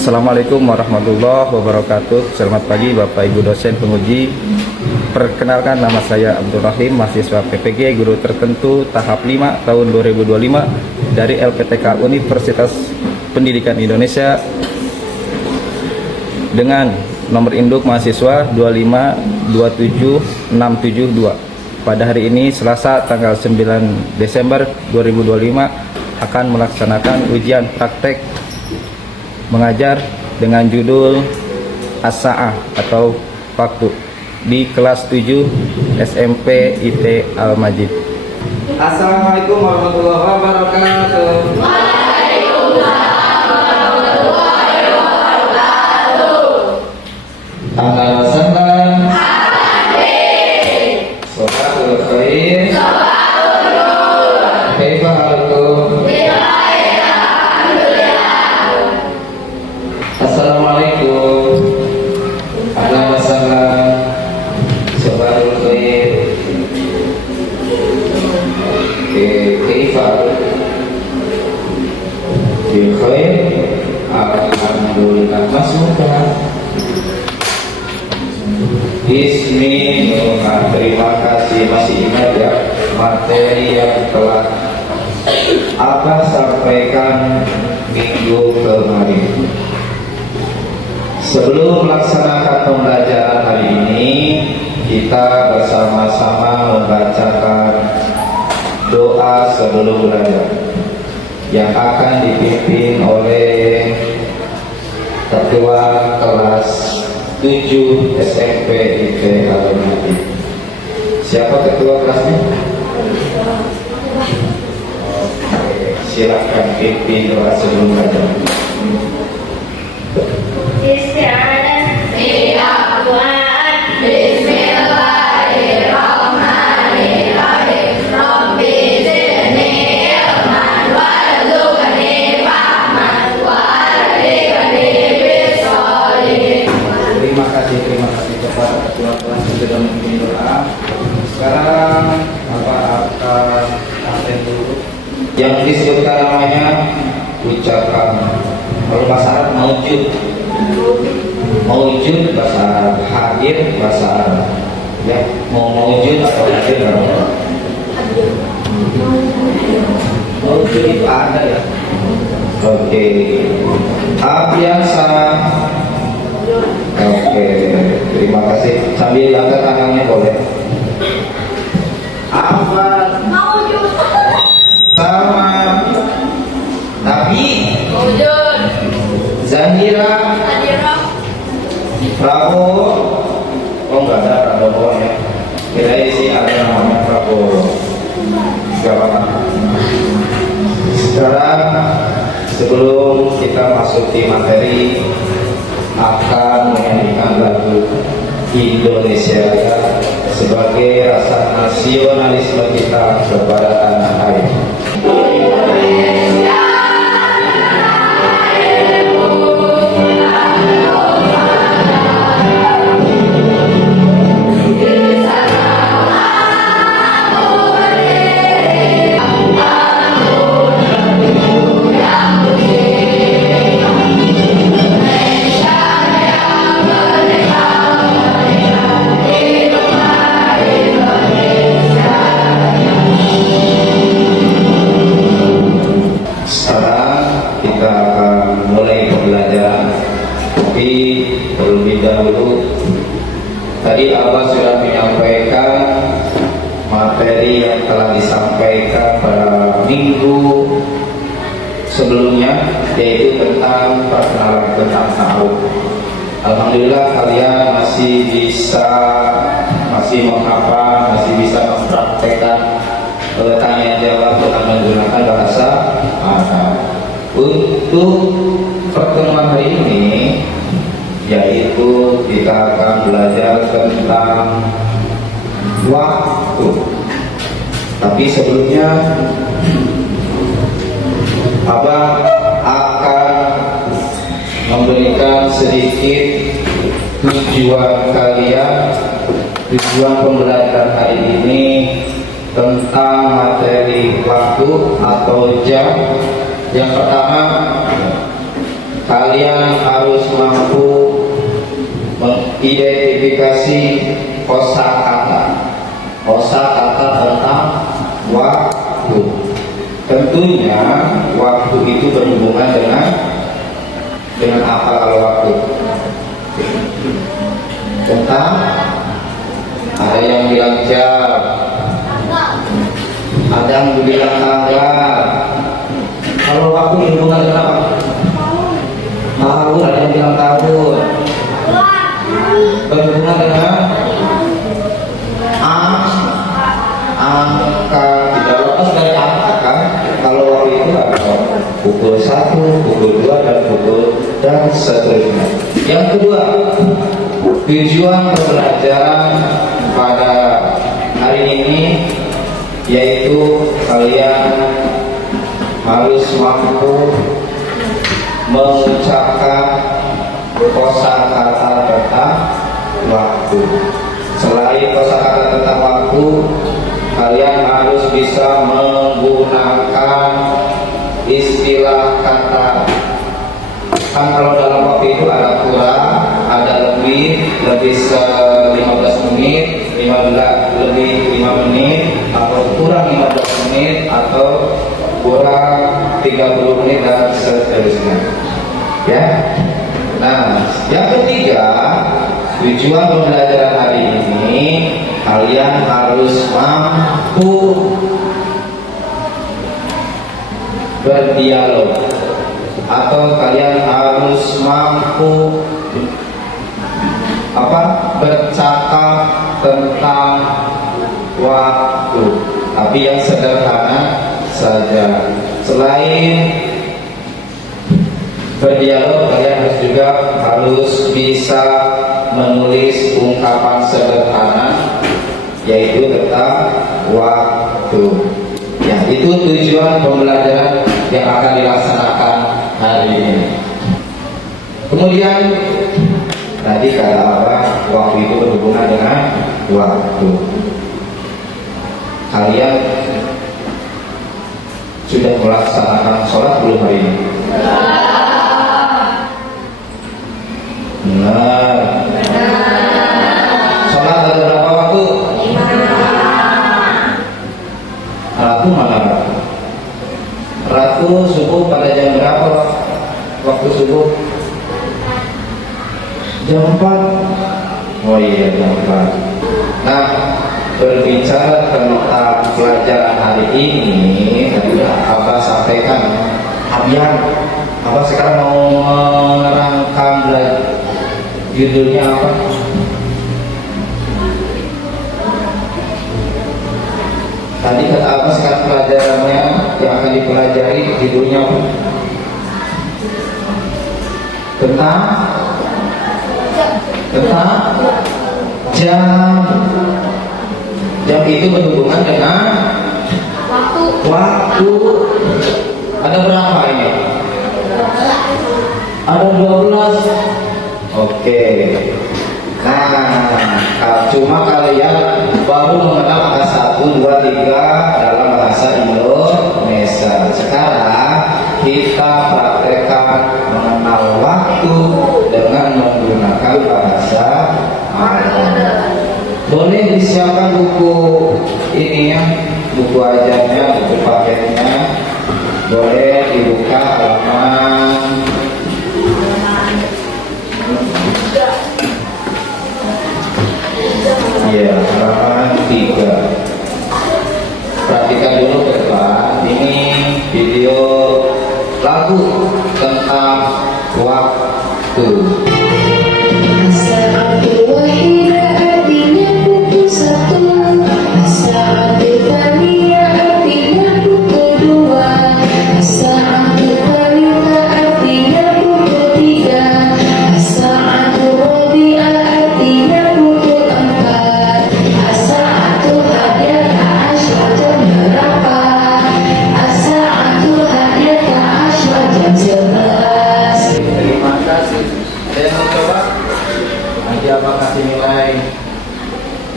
Assalamualaikum warahmatullahi wabarakatuh. Selamat pagi Bapak Ibu dosen penguji. Perkenalkan, nama saya Abdul Rahim, mahasiswa PPG Guru Tertentu tahap 5 tahun 2025 dari LPTK Universitas Pendidikan Indonesia dengan nomor induk mahasiswa 2527672. Pada hari ini Selasa tanggal 9 Desember 2025 akan melaksanakan ujian praktek mengajar dengan judul As-Sa'ah atau waktu di kelas 7 SMP IT Al-Majid. Assalamualaikum warahmatullahi wabarakatuh. Waalaikumsalam warahmatullahi wabarakatuh. Tanggal senang. Hadir. Sobatul khair. Sobatul nur. Kaifa halukum? Assalamualaikum. Ahlan wa sahlan. Sobatul khair. Kaifa bil khair? Alhamdulillah. Masukkan. Bismillah. Terima kasih, masih ingat ya materi yang telah Abah sampaikan minggu kemarin. Sebelum melaksanakan pembelajaran hari ini, kita bersama-sama membacakan doa sebelum belajar yang akan dipimpin oleh Ketua kelas 7 SMP IT Al-Majid. Siapa ketua kelasnya? Silakan pimpin doa sebelum belajar. Bismillahirrahmanirrahim. Rabbi zidni ilman warzuqni fahman warzuqni bis-shalihin. Terima kasih kepada ketua kelas yang sudah memimpin doa. Sekarang Bapak akan absen dulu. Yang disebutkan namanya ucapan. Kalau bahasa Arab maujud bahasa Arab, hadir bahasa Arab. Ya, mau maujud atau hadir berapa? Maujud itu ada ya. Oke. Biasa. Oke, terima kasih. Sambil angkat tangannya boleh. Apa? Maujud. Sama. Tapi Maujud. Zahira, Hadirah. Prabowo. Oh, enggak ada Prabowo ya. Kirain sih ada namanya Prabowo. Enggak apa-apa. Sekarang sebelum kita masuk di materi, akan menyanyikan lagu Indonesia Raya sebagai rasa nasionalisme kita kepada tanah air. Terlebih dahulu tadi Allah sudah menyampaikan materi yang telah disampaikan pada minggu sebelumnya, yaitu tentang perkenalan tentang ta'aruf. Alhamdulillah kalian masih menghafal, masih bisa mempraktekkan tanya jawab dengan menggunakan bahasa Arab. Untuk pertemuan hari ini, yaitu kita akan belajar tentang waktu. Tapi sebelumnya Abah akan memberikan sedikit tujuan kalian, tujuan pembelajaran hari ini tentang materi waktu atau jam. Yang pertama, kalian harus mampu mengidentifikasi kosakata tentang waktu. Tentunya waktu itu berhubungan dengan apa kalau waktu? Tentang, ada yang bilang jam, ada yang bilang tanggal. Kalau waktu berhubungan dengan apa? Tahun, ada yang bilang tahun. Berhubungan dengan angka, tidak lepas dari angka kan? Kalau waktu itu ada pukul 1, pukul 2, dan seterusnya. Yang kedua, tujuan pembelajaran pada hari ini yaitu kalian harus mampu mengucapkan kosakata tentang waktu. Selain kosakata tentang waktu, kalian harus bisa menggunakan istilah kata. Kan kalau dalam waktu itu ada kurang, ada lebih 15 menit, lebih 5 menit, atau kurang 15 menit, atau kurang 30 menit, dan seterusnya. Ya. Nah, yang ketiga, tujuan pembelajaran hari ini kalian harus mampu berdialog, atau kalian harus mampu bercakap tentang waktu, tapi yang sederhana saja. Selain berdialog, kalian harus bisa menulis ungkapan sederhana yaitu tentang waktu. Ya, itu tujuan pembelajaran yang akan dilaksanakan hari ini. Kemudian tadi kata apa? Waktu itu berhubungan dengan waktu. Kalian sudah melaksanakan sholat belum hari ini? Benar. Sholat ada berapa waktu? 5. Ratu mana? Ratu subuh pada jam berapa? Waktu subuh? Jam 4. Oh iya, jam 4. Nah, berbicara tentang pelajaran hari ini, tadi Abah sampaikan, Abian, Abah sekarang mau menerangkan judulnya apa? Tadi kata Abah sekarang pelajarannya yang akan dipelajari judulnya apa? Tentang jam. Jam itu berhubungan dengan waktu. Ada berapa ini? Ada 12. Oke. Nah, cuma kalian baru mengenal angka 1, 2, 3 dalam bahasa Indonesia. Sekarang kita praktekkan mengenal waktu dengan menggunakan bahasa Arab. Boleh disiapkan buku ini ya, buku ajarnya, buku paketnya. Boleh dibuka halaman halaman 3. Perhatikan dulu ke depan. Ini video lagu tentang waktu.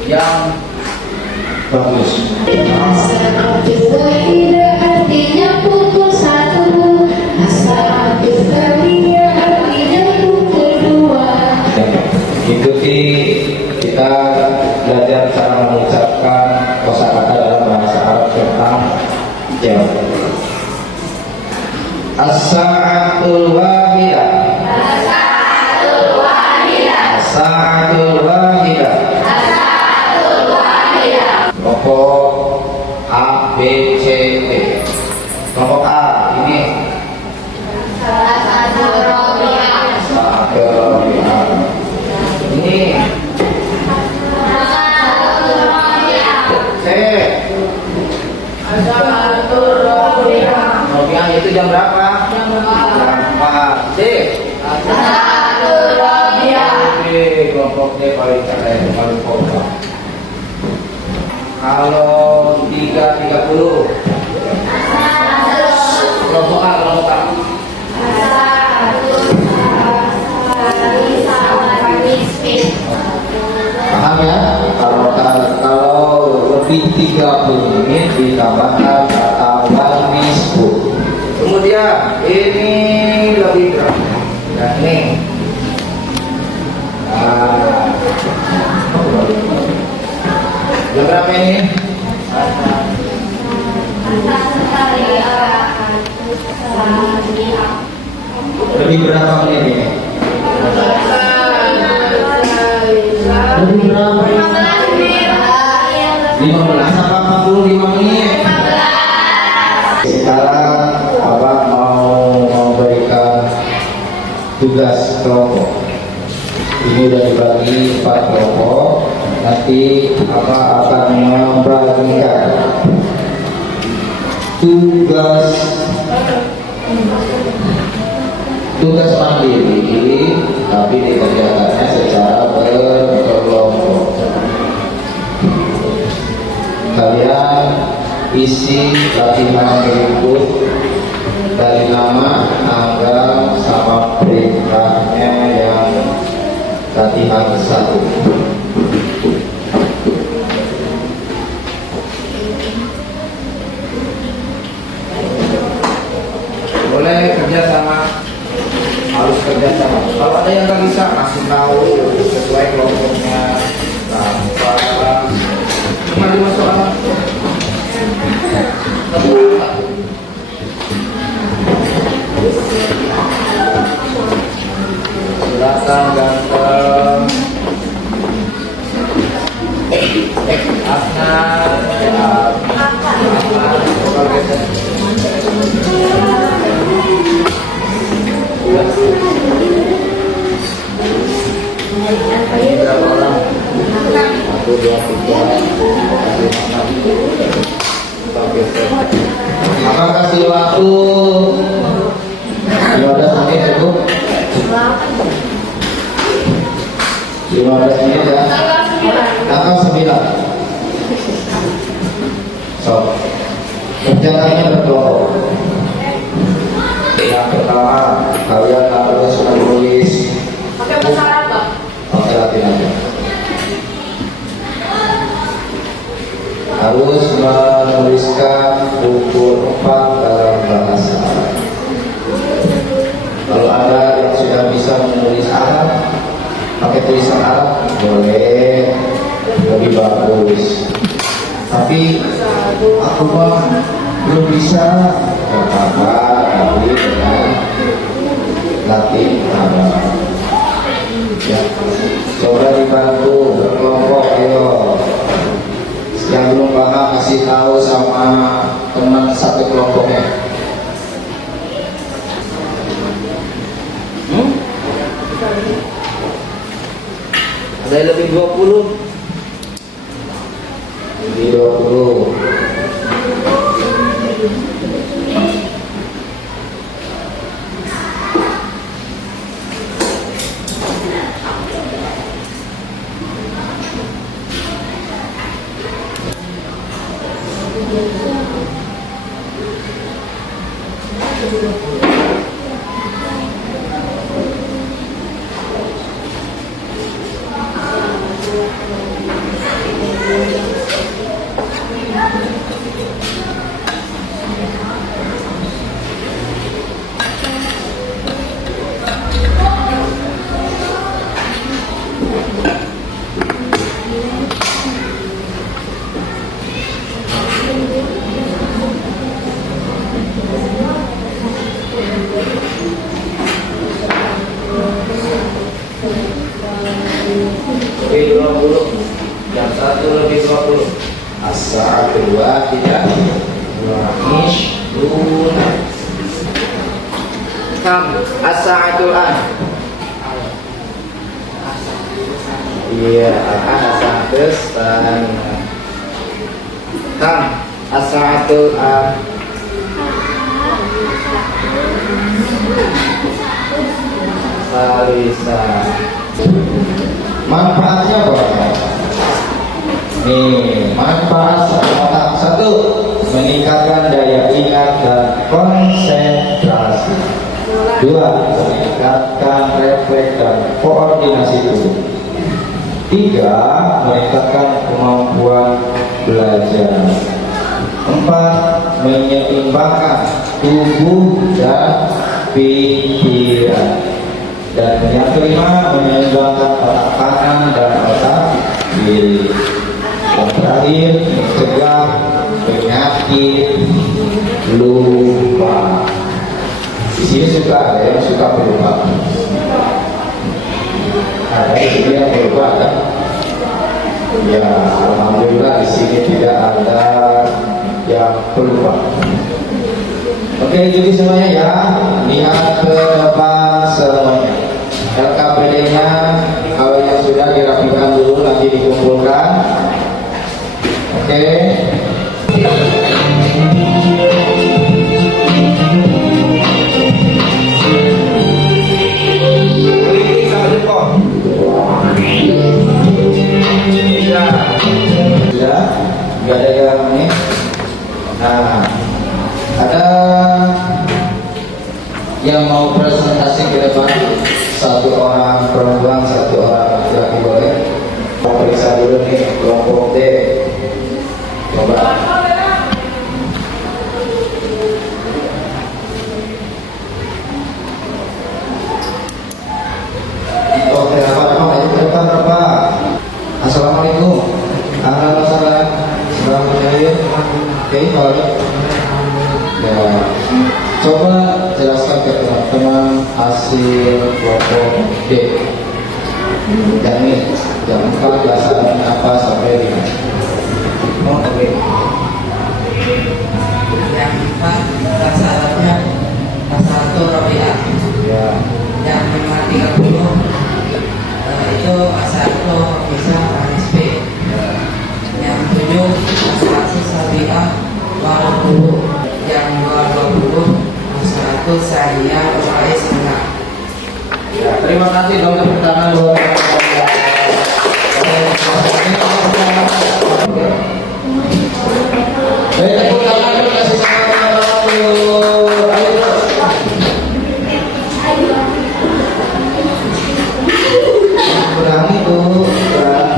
Yang bagus. Artinya pukul 1, As-sa'atul wahidah. As-sa'atul wahidah. Kelompok A, B, C, D. Kelompok A ini Sa'atul Rabi'ah. Ini C. Rabi'ah itu jam berapa? Jam 4. D. Oke, kelompok D paling keren, paling pokok. Kalau 3.30 kelompok A, kelompok A. Paham ya? Kalau lebih 30 menit ditambahkan kata wal nisfu. Kemudian ini lebih berat. Nah, ini. Jam berapa ini? Lebih berapa menit ini? Lebih berapa? 15 apa 45 menit? Sekarang Abang mau berikan tugas kelompok. Ini sudah dibagi 4 kelompok. Nanti Abang akan membagikan tugas mandiri, tapi dikerjakannya secara berkelompok. Kalian isi latihan berikut dari nama, tanggal, sama perintahnya yang latihan 1. Boleh kerja sama, harus kerja sama. Kalau ada yang nggak bisa, kasih tahu sesuai kelompoknya. Tanpa cuma dimasukkan. Silakan ganteng. Asnan, ya. Ini berapa orang? 1, 2, 3, 4, 5, 6. Maka kasih waktu 15 menit itu. 15 menit ya. Tanggal 9. So, kerjakannya berkelompok. Yang pertama, kalian harus menulis. Pakai bahasa Arab, Pak? Pakai Latin aja. Harus menuliskan ukur 4 dalam bahasa Arab. Kalau ada yang sudah bisa menulis Arab, pakai tulisan Arab boleh, lebih bagus. Tapi aku mah belum bisa, apa tapi dengan Latin Arab. Ya, coba dibantu berkelompok, ayo. Yang belum paham kasih tahu sama teman satu kelompoknya. Ada yang lebih 20. Lebih 20. 20. As-sa'atul wahidah wa ishruna. Kam as-sa'atul an. Iya, as-sa'atul Kam as-sa'atul an. salisa. Manfaatnya apa? Nih, manfaat otak. 1. Meningkatkan daya ingat dan konsentrasi. 2. Meningkatkan refleks dan koordinasi tubuh. 3. Meningkatkan kemampuan belajar. 4. Menyeimbangkan tubuh dan pikiran. Dan yang kelima, menyeimbangkan otak kanan dan otak kiri. Yang terakhir, mencegah penyakit lupa. Di sini suka ada yang suka pelupa. Ada yang pelupa kan? Ya, alhamdulillah di sini tidak ada yang pelupa. Oke, jadi semuanya ya, lihat ke depan semuanya. LKPD-nya kalau yang sudah dirapikan dulu, lagi dikumpulkan. Oke. Berdiri sampai jempol. Sudah, nggak ada yang ini. Nah, ada yang mau presentasi ke depan? 1 orang perempuan, 1 orang laki-laki, boleh? Mau periksa dulu nih kelompok D. Coba. Oke, apa? Ayo ke depan apa? Assalamualaikum. Assalamualaikum. Oke, kalau ya, coba jelaskan ke teman-teman hasil kelompok D. Yang ini, yang 4 belasan apa sampai 5. Oh, oke. Yang 4 bahasa Arabnya bahasa Rabi'ah. Ya. Yang 5 30 itu bahasa bisa HSP. Yang 7 bahasa Sabi'ah 20. Yang 20 bahasa saya Urais Anak. Ya, terima kasih dong tepuk tangan buat tepuk tangan dulu, kasih semangat dulu. Ayo. Kurang itu, kurang.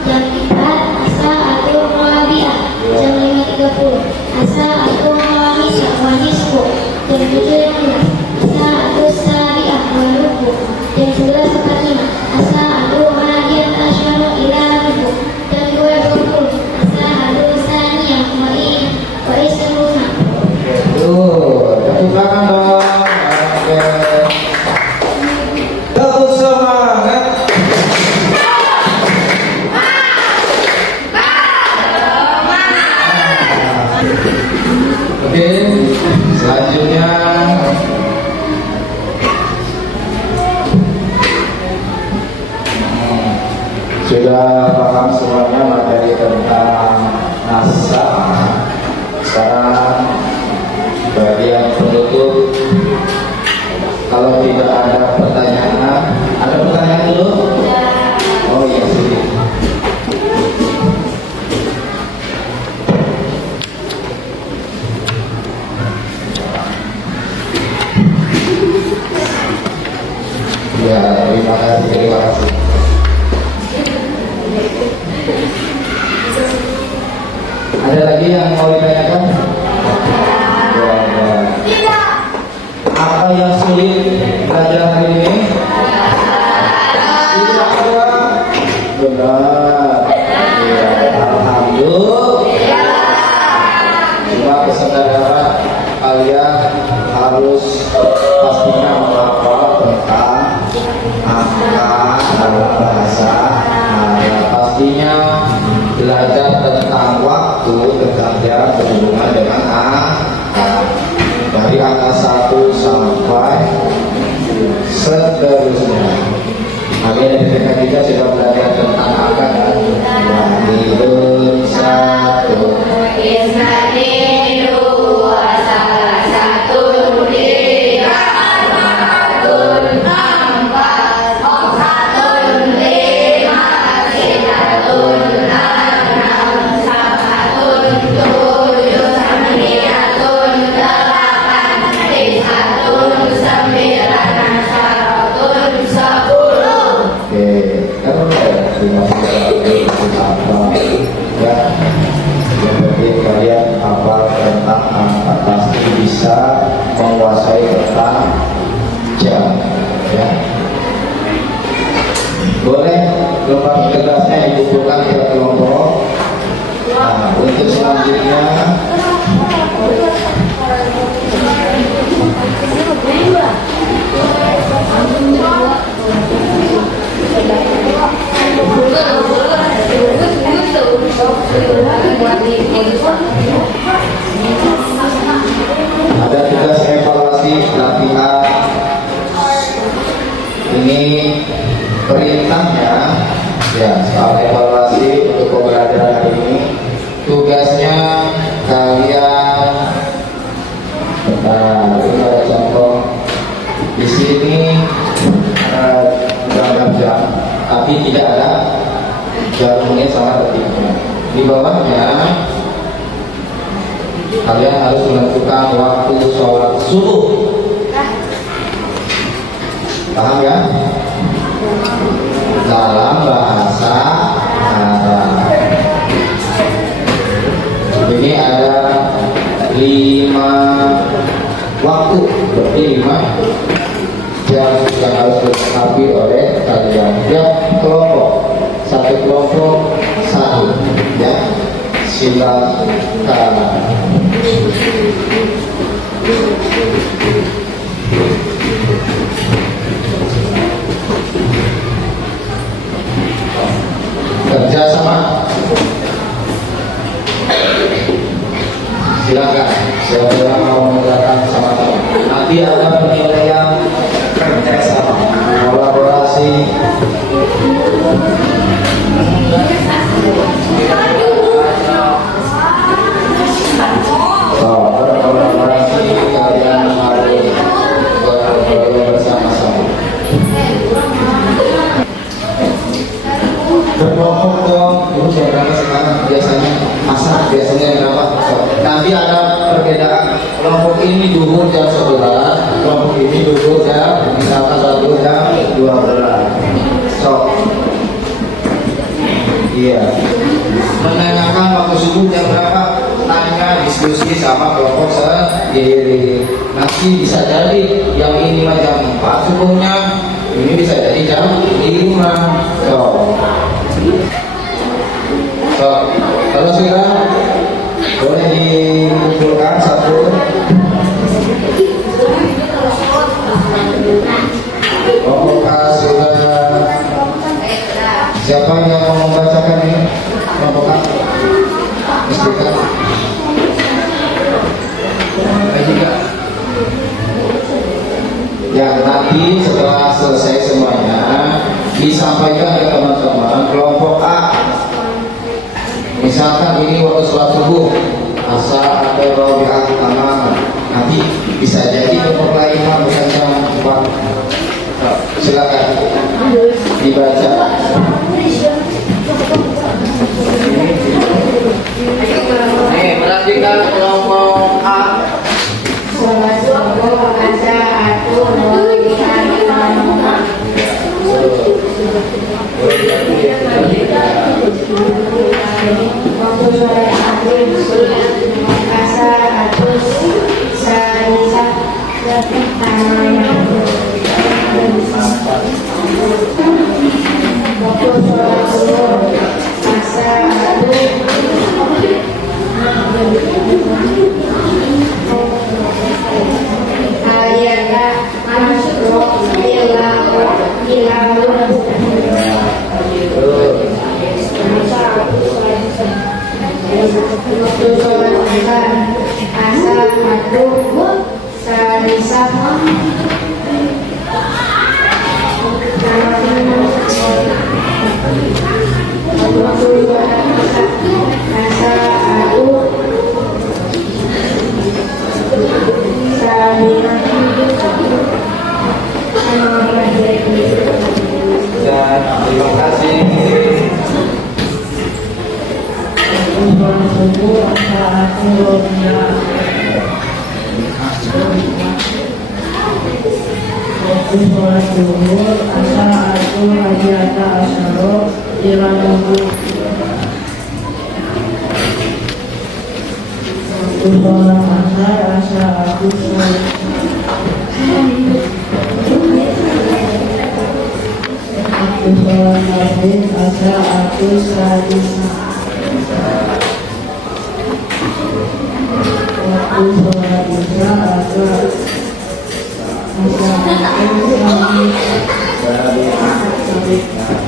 Jam 4 asa atau Rabi'ah. Jam 5.30 asa atau Khamisah wa nisfu. Jam 7.15 asa atau Sabi'ah wa rubu. Jam 11.45 asa atau Hadiat Asyara ila rubu. Jam 2.20 asa atau Saniyah wa Isruna. Tuh, tepuk tangan dong. Oke. Tepuk semangat. Oke, selanjutnya sudah paham semuanya materi tentang nasab. Sekarang bagian penutup. Kalau tidak ada pertanyaan dulu? Oh iya sih. Ya, terima kasih. Ada lagi yang mau ditanyakan? Ya. Apa yang sulit belajar hari ini? Tidak ada. Benar. Ya, alhamdulillah. Cuma kesadaran kalian harus pastinya menghafal seterusnya. Kami dari PPK juga sudah belajar tentang angka kan. Wahidun satu. Kalian hafal tentang angka pasti bisa menguasai tentang jam ya. Boleh kelompok tugasnya dikumpulkan ke kelompok. Nah, untuk selanjutnya ada tugas evaluasi pelatihan. Ini perintahnya ya, soal evaluasi untuk pembelajaran hari ini. Tugasnya kalian, ini ada contoh di sini beragam jam, tapi tidak ada jarum menit sama detiknya. Di bawahnya kalian harus menentukan waktu sholat subuh. Paham ya? Dalam bahasa Arab. Ini ada 5 waktu, berarti 5 jam yang harus ditetapi oleh kalian. Tiap kelompok, satu kelompok satu ya. Silakan. Kerja sama. Silakan. Siapa mau mengerjakan sama-sama. Nanti ada penilaian kerja sama, kolaborasi. Kolaborasi kalian harus bersama-sama. Berkelompok dong. Dulu berapa sekarang biasanya masak biasanya berapa? Nanti ada perbedaan. Kelompok ini duhur jam 11, kelompok ini duhur jam misalkan 1 jam 12. So, iya. Menanyakan waktu subuh jam berapa? Tanya, diskusi sama kelompok sendiri. Nanti bisa jadi yang ini jam 4 subuhnya, ini bisa jadi jam 5. Kalau sudah boleh dikumpulkan satu. Kelompok A sudah. Siapa yang mau membacakan ini? Kelompok A. Istiqah. Ya, nanti setelah selesai semuanya disampaikan ke teman-teman kelompok A. Misalkan ini waktu sholat subuh, asa atau robiah tamam. Nanti bisa jadi kelompok lain bukan jam 4. Silakan dibaca. Nih, perhatikan kelompok A. Sholat subuh asa atau robiah tamam. Waktu sholat asar atau sisa tanah. Waktu sholat subuh asar atau Dan terima kasih.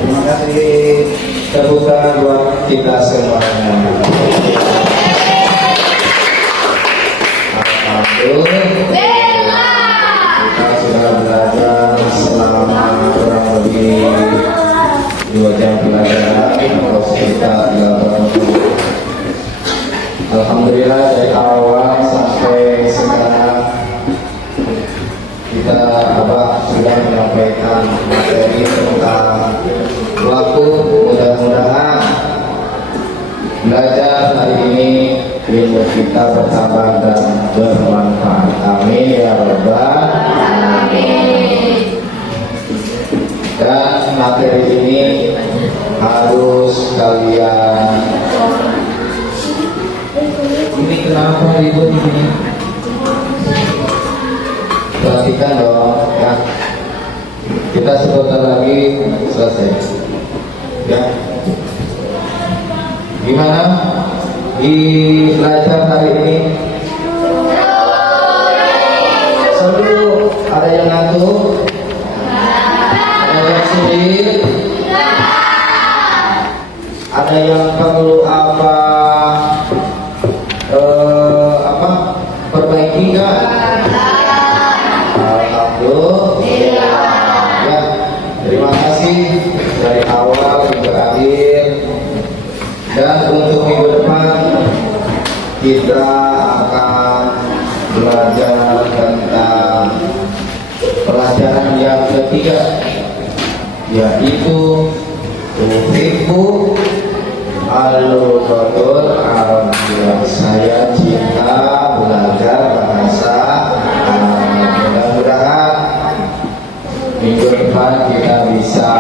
Terima kasih terbuka buat kita semuanya. Kita sudah belajar selama kurang lebih 2 jam pelajaran atau sekitar 30. Alhamdulillah dari awal sampai sekarang kita sudah menyampaikan materi tentang waktu. Mudah-mudahan belajar hari ini ilmu kita bertambah dan bermanfaat. Amin ya rabbal alamin. Dan materi ini harus kalian. Ini kenapa ribut ini? Perhatikan dong ya. Kita sebentar lagi selesai. Ya. Gimana? Di belajar hari ini? Seru. Ada yang ngantuk? Ada yang sulit? Ada yang perlu perbaiki nggak? Alhamdulillah. Ya, terima kasih dari awal hingga akhir. Dan untuk minggu depan kita akan belajar tentang pelajaran yang ketiga, yaitu tuhibbu al-lughatul arabiyyah. Saya cinta belajar bahasa Arab. Mudah-mudahan minggu depan kita bisa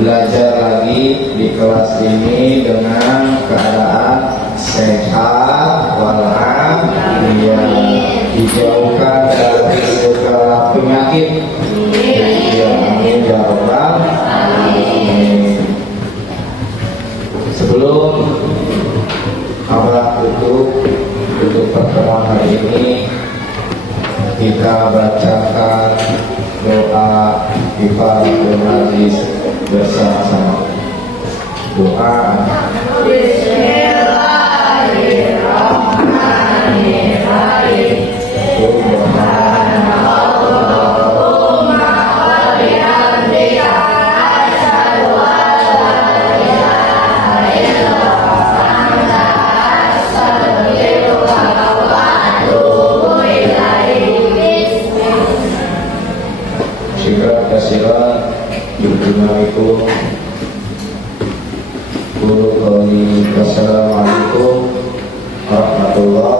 belajar lagi di kelas ini dengan keadaan sehat walafiat, dijauhkan dari segala penyakit. Ya, amin ya rabbal alamin. Sebelum untuk pertemuan hari ini, kita bacakan doa kifaratul majlis bersama-sama. Doa. Bismillahirrahmanirrahim. Kasiran Assalamualaikum warahmatullahi wabarakatuh.